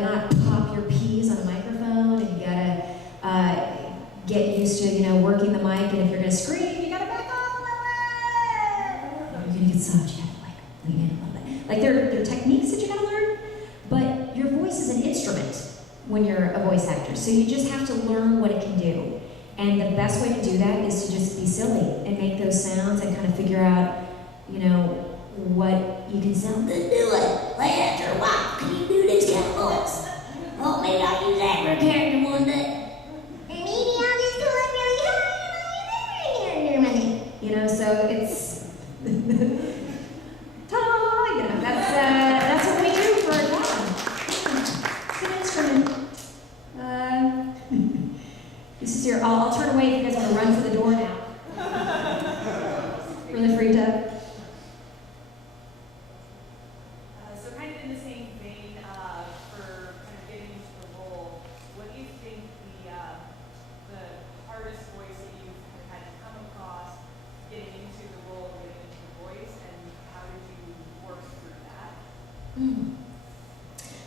not pop your P's on a microphone, and you gotta get used to, working the mic, and if you're gonna scream, you gotta back off a little bit. You're gonna get soft, you have to lean in a little bit. Like there are techniques that you gotta learn, but your voice is an instrument when you're a voice actor, so you just have to learn what it can do. And the best way to do that is to just be silly and make those sounds and kind of figure out, what you can sound good doing. Like after a while, can you do this kind of voice? Oh, maybe I'll use that for a character one day. And maybe I'll just go up really high. So it's ta-da, that's what we do for a job. It's an instrument. This is your, I'll turn away if you guys want to run for the door now. Really freaked up. So kind of in the same vein, for kind of getting into the role, what do you think the hardest voice that you've kind of come across getting into the role, getting into the voice, and how did you work through that?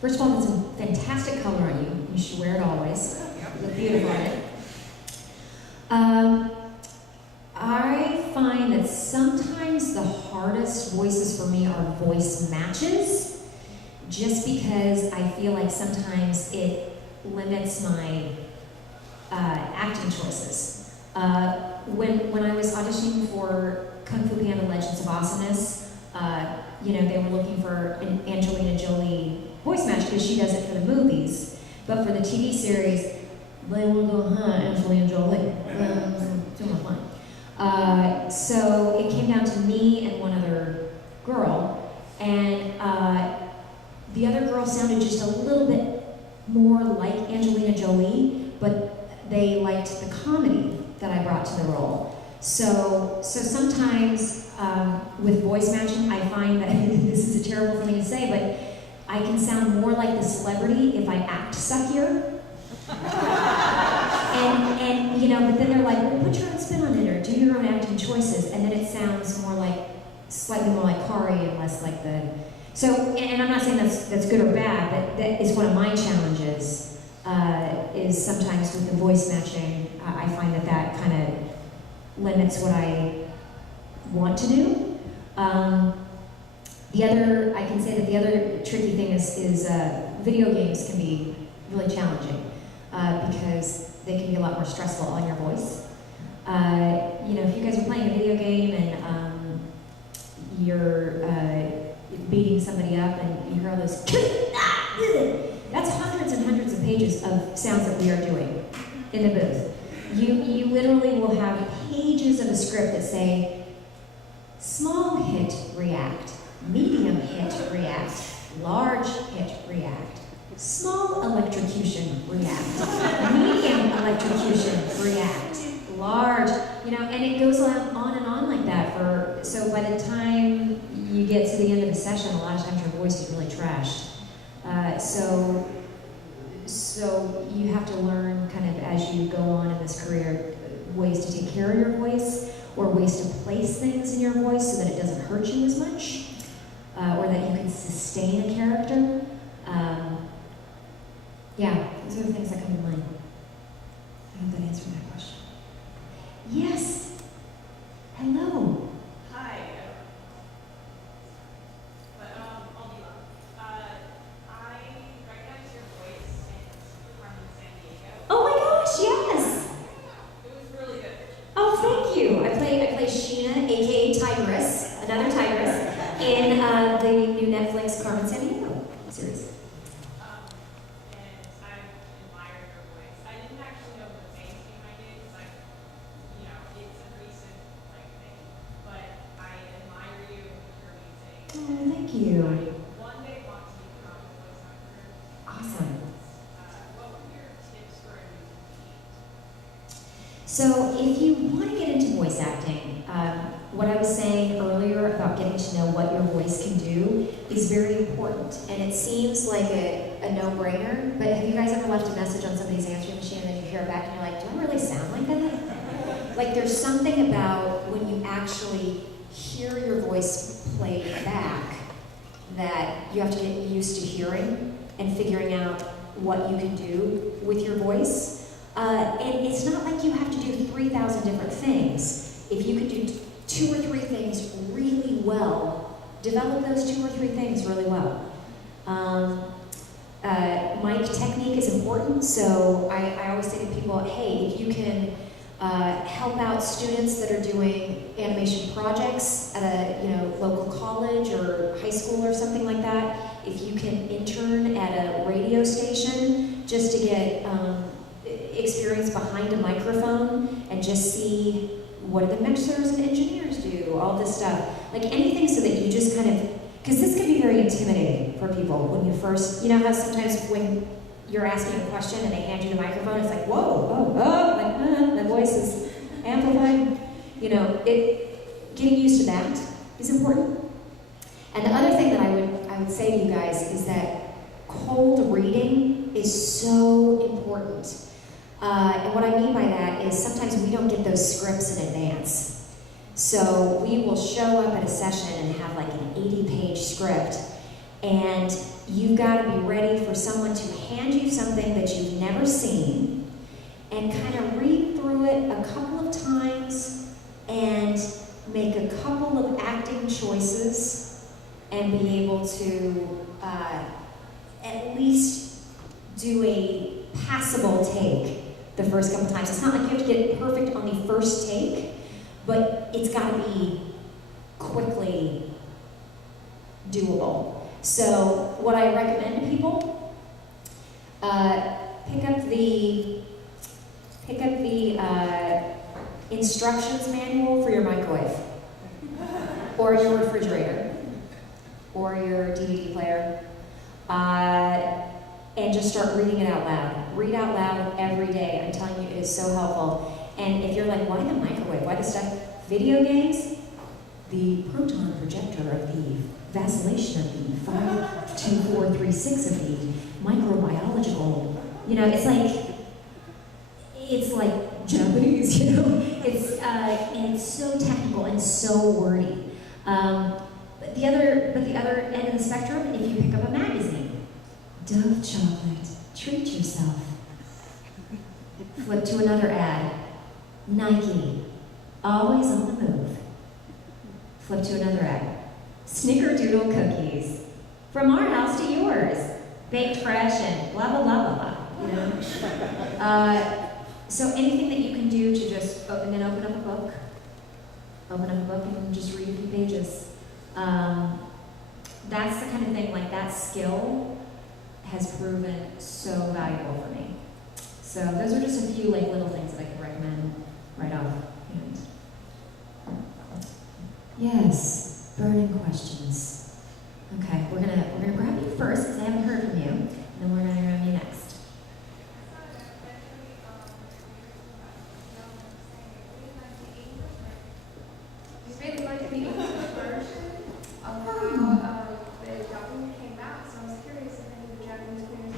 First of all, it's a fantastic color on you. You should wear it always. You look beautiful in it. I find that sometimes the hardest voices for me are voice matches, just because I feel like sometimes it limits my acting choices. When I was auditioning for Kung Fu Panda Legends of Awesomeness, they were looking for an Angelina Jolie voice match because she does it for the movies. But for the TV series, they will go, Angelina Jolie. Too much fun. So it came down to me and one other girl, and the other girl sounded just a little bit more like Angelina Jolie, but they liked the comedy that I brought to the role. So sometimes with voice matching, I find that this is a terrible thing to say, but I can sound more like the celebrity if I act suckier. But then they're like, well, put your own spin on it or do your own acting choices, and then it sounds slightly more like Kari and less like the. So, and I'm not saying that's good or bad, but that is one of my challenges. Is sometimes with the voice matching, I find that kind of limits what I want to do. I can say that the other tricky thing is video games can be really challenging because they can be a lot more stressful on your voice. If you guys are playing a video game and you're beating somebody up and you hear all those, that's hundreds and hundreds of pages of sounds that we are doing in the booth. You literally will have pages of a script that say, small hit, react, medium hit, react, large hit, react, small electrocution, react, medium electrocution, react, large, and it goes on and on like that so by the time you get to the end of the session, a lot of times your voice is really trashed. So you have to learn kind of as you go on in this career, ways to take care of your voice or ways to place things in your voice so that it doesn't hurt you as much, or that you can sustain a character. Those are the things that come to mind. I hope that answered that question. Yes. Hello. Hi. I'll be loud. I recognize your voice from San Diego. Oh my gosh, yes. It was really good. Oh, thank you. I play Sheena, aka Tigress, another Tigress, in the new Netflix Carmen Sandiego series. Oh, thank you. One day want to become a voice actor. Awesome. What would your tips for a new So if you want to get into voice acting, what I was saying earlier about getting to know what your voice can do is very important. And it seems like a no-brainer, but have you guys ever left a message on somebody's answering machine and then you hear it back and you're like, do I really sound like that? Like there's something about when you actually hear your voice played back that you have to get used to hearing. and figuring out what you can do with your voice. And it's not like you have to do 3,000 different things. If you can do 2 or 3 things really well, develop those 2 or 3 things really well. Mic technique is important, so I always say to people, hey, if you can help out students that are doing animation projects at a local college or high school or something like that, if you can intern at a radio station just to get experience behind a microphone and just see what do the mixers and engineers do, all this stuff. Like anything so that you just kind of, because this can be very intimidating for people when you first, how sometimes when you're asking a question and they hand you the microphone, it's like, whoa, like, my voice is amplified. Getting used to that is important. And the other thing that I would say to you guys is that cold reading is so important. And what I mean by that is sometimes we don't get those scripts in advance. So we will show up at a session and have like an 80-page script, and you've got to be ready for someone to hand you something that you've never seen and kind of read through it a couple of times and make a couple of acting choices and be able to at least do a passable take the first couple times. It's not like you have to get it perfect on the first take, but it's got to be quickly doable. So what I recommend to people, pick up the instructions manual for your microwave, or your refrigerator, or your DVD player, and just start reading it out loud. Read out loud every day. I'm telling you, it is so helpful. And if you're like, why the microwave? Why this stuff? Video games, the proton projector of the vacillation of the 52436 of the microbiological, it's like Japanese, and it's so technical and so wordy. But the other end of the spectrum, if you pick up a magazine, Dove chocolate, treat yourself. Flip to another ad, Nike, always on the move. Flip to another ad, Snickerdoodle cookies, from our house to yours, baked fresh and blah blah blah blah blah. So anything that you can do to just open up a book and just read a few pages. That's the kind of thing, like that skill has proven so valuable for me. So those are just a few little things that I could recommend right off. Yes, burning questions. Okay, we're gonna grab you first because I haven't heard from you, and then we're gonna grab you next. It's really like the English version of how the document came out, so I was curious if any of the Japanese players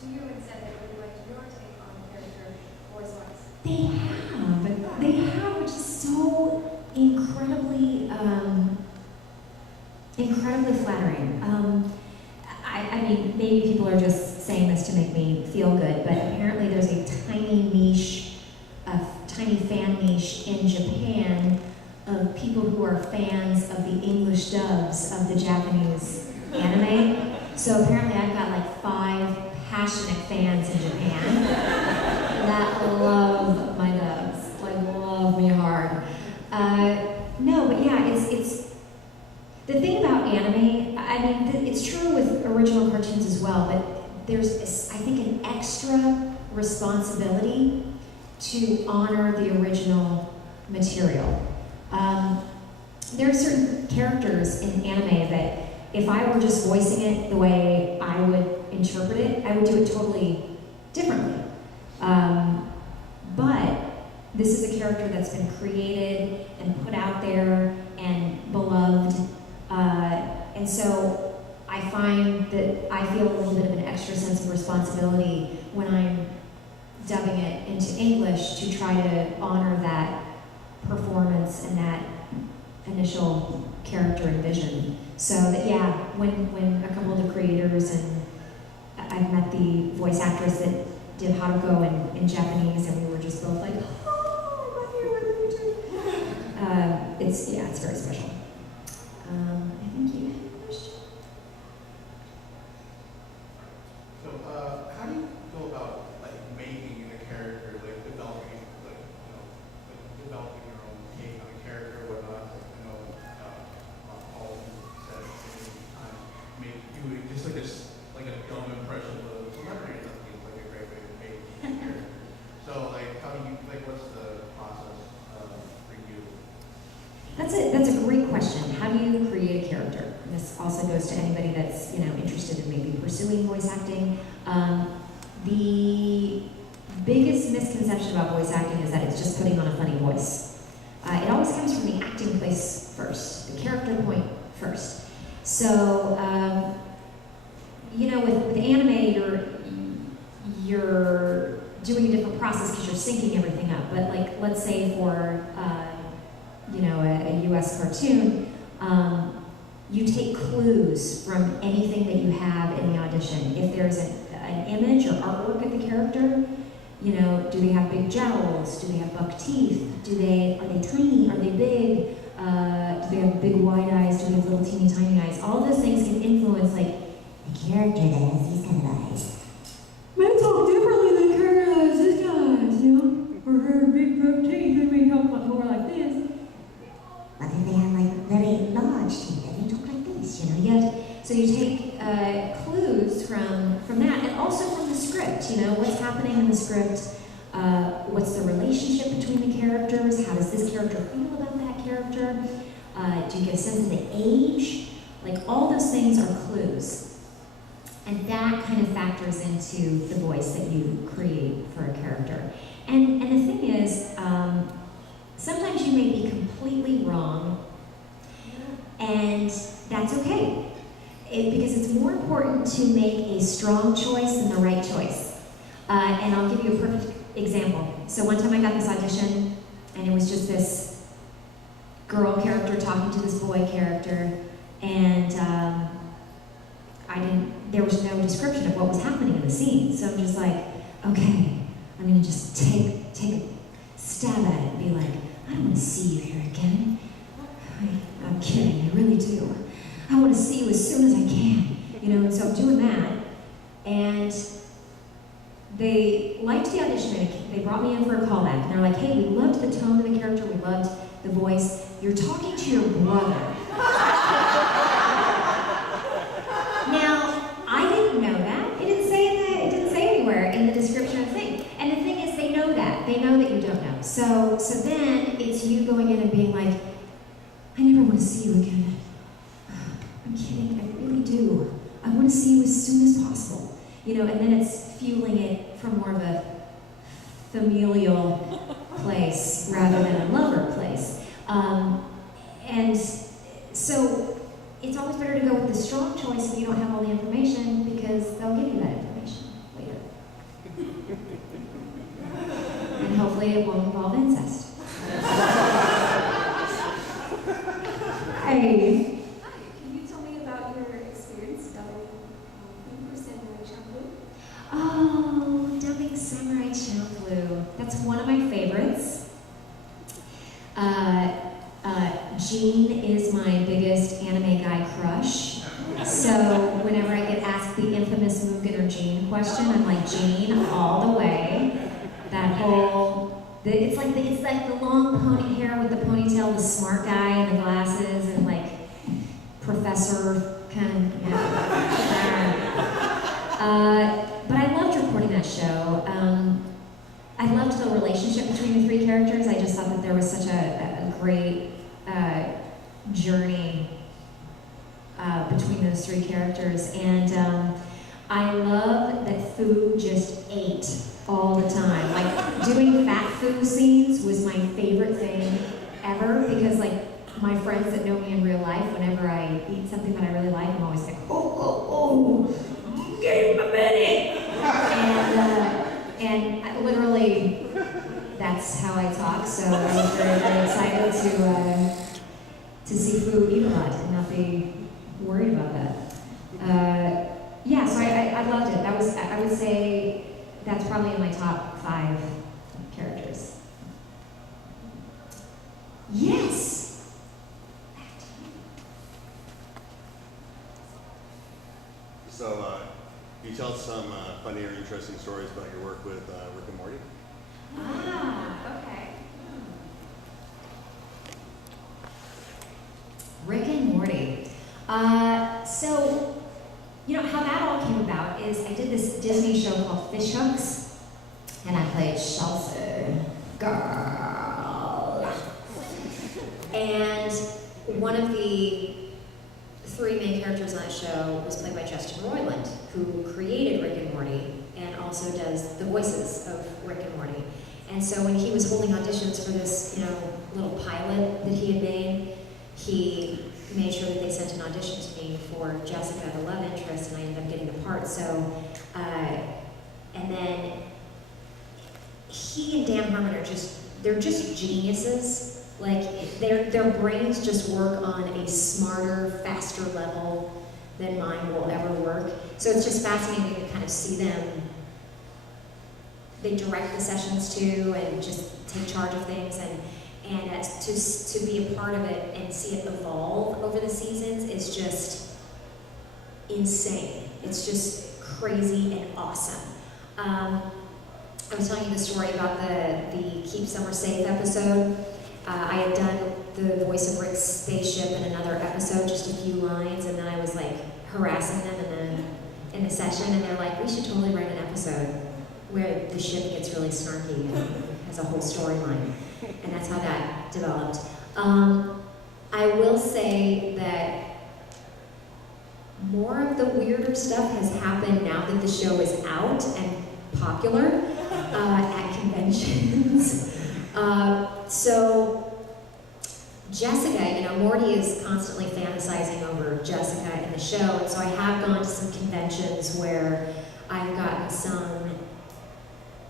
to you and said they really liked your take on the character voice-wise. They have, which is so incredibly flattering. I mean, maybe people are just saying this to make me feel good, but apparently there's a tiny fan niche in Japan of people who are fans of the English dubs of the Japanese anime. So apparently I've got 5 passionate fans in Japan that love my dubs, love me hard. No, but yeah, it's the thing about anime. I mean, it's true with original cartoons as well, but there's, I think, an extra responsibility to honor the original material. There are certain characters in anime that if I were just voicing it the way I would interpret it, I would do it totally differently. But this is a character that's been created and put out there and beloved. And so I find that I feel a little bit of an extra sense of responsibility when I'm dubbing it into English to try to honor that performance and that initial character and vision. So that, yeah, when a couple of the creators and I've met the voice actress that did Haruko in Japanese, and we were just both like, oh, I'm here, I love you too. It's very special. I think you had a question. So, how do you go about like making a character, like developing, developing your own take on a character, whatnot? Paul said make you just like a dumb impression of a celebrity. That seems like a great way to make a character. So, like, how do you what's the process for you? That's a great question. How do you create a character? And this also goes to anybody that's interested in maybe pursuing voice acting. The biggest misconception about voice acting is that it's just putting on a funny voice. It always comes from the acting place first, the character point first. So, with anime, you're doing a different process because you're syncing everything up. But like, let's say for a U.S. cartoon, you take clues from anything that you have in the audition. If there's an image or artwork of the character, do they have big jowls? Do they have buck teeth? Are they tiny? Are they big? Do they have big wide eyes? Do they have little teeny tiny eyes? All those things can influence like the character that has these kind of eyes. May talk differently than the character that has this guys, or her big buck teeth. They may talk more like this. But then they have like very large teeth. They may talk like this, So you take clues from that, and also from the script. What's happening in the script. What's the relationship between the characters? How does this character feel about that character? Do you get a sense of the age? Like, all those things are clues. And that kind of factors into the voice that you create for a character. And the thing is, sometimes you may be completely wrong, and that's okay. Because it's more important to make a strong choice than the right choice. And I'll give you a perfect example. So one time I got this audition, and it was just this girl character talking to this boy character, and there was no description of what was happening in the scene. So I'm just like, okay, I'm gonna just take a stab at it and be like, I don't want to see you here again. I'm kidding, I really do. I want to see you as soon as I can, and so I'm doing that. And they liked the audition, and they brought me in for a callback. And they're like, hey, we loved the tone of the character, we loved the voice. You're talking to your brother. Now, I didn't know that. It didn't say anywhere in the description of the thing. And the thing is, they know that. They know that you don't know. So then it's you going in and being like, I never want to see you again. I'm kidding, I really do. I want to see you as soon as possible. And then it's fueling it from more of a familial place rather than a lover place. And so it's always better to go with the strong choice if you don't have all the information, because they'll give you that information later. And hopefully it won't involve incest. Hey. Oh, dubbing Samurai Champloo. That's one of my favorites. Gene is my biggest anime guy crush. So whenever I get asked the infamous Mugen or Gene question, I'm like, Gene all the way. That whole, it's like the long pony hair with the ponytail, the smart guy and the glasses, and like professor kind of, but I loved recording that show. I loved the relationship between the three characters. I just thought that there was such a great journey between those three characters. And I love that Fu just ate all the time. Like, doing fat Fu scenes was my favorite thing ever, because like my friends that know me in real life, whenever I eat something that I really like, I'm always like, oh, give him a minute. And I literally, that's how I talk. So I was very, very excited to see Fu eat a lot and not be worried about that. So I loved it. it. That was, I would say, that's probably in my top 5 characters. Yes! So, can you tell us some funny or interesting stories about your work with Rick and Morty? Okay. Rick and Morty. So, you know, how that all came about is I did this Disney show called Fish Hooks, and I played Chelsea Girl. And one of the 3 main characters on that show was played by Justin Roiland, who created Rick and Morty and also does the voices of Rick and Morty. And so when he was holding auditions for this, you know, little pilot that he had made, he made sure that they sent an audition to me for Jessica, the love interest, and I ended up getting the part. So, and then he and Dan Harmon are they're just geniuses. Like, their brains just work on a smarter, faster level than mine will ever work. So it's just fascinating to kind of see them. They direct the sessions too, and just take charge of things, and to be a part of it and see it evolve over the seasons is just insane. It's just crazy and awesome. I was telling you the story about the Keep Summer Safe episode. I had done the voice of Rick's spaceship in another episode, just a few lines, and then I was like harassing them in the session, and they're like, we should totally write an episode where the ship gets really snarky and has a whole storyline. And that's how that developed. I will say that more of the weirder stuff has happened now that the show is out and popular at conventions. So Jessica, you know, Morty is constantly fantasizing over Jessica in the show, and so I have gone to some conventions where I've gotten some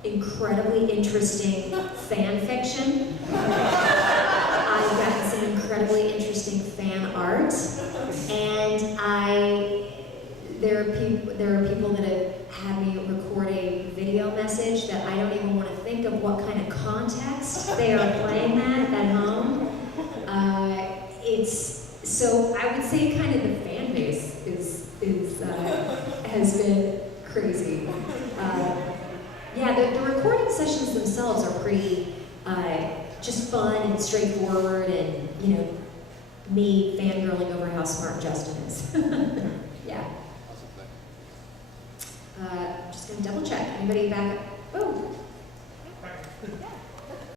incredibly interesting fan fiction. I've gotten some incredibly interesting fan art, and there are people that have had me record a video message that I don't even want to think of what kind of context they are playing that at home. So I would say kind of the fan base has been crazy. Yeah, the recording sessions themselves are pretty just fun and straightforward, and you know, me fangirling over how smart Justin is. Yeah. Awesome, thanks. Just gonna double check. Anybody back